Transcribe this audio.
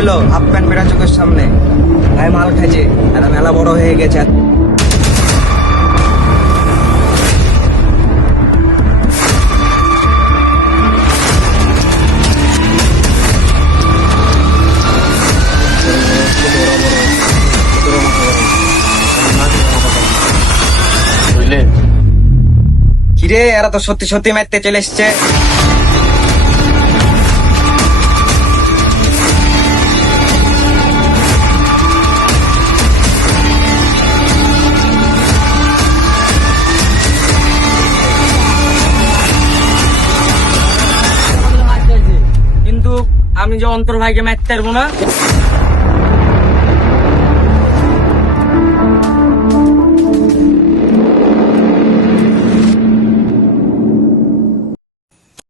হইলো half pant বেড়া চোখের সামনে গায়ে মাল খাইছে আর মেলা বড় হয়ে গেছে। কিরে এরা তো সত্যি সত্যি মারতে চলে এসছে। কিন্তু আমি যে অন্তর ভাইকে মারতে পারবো না।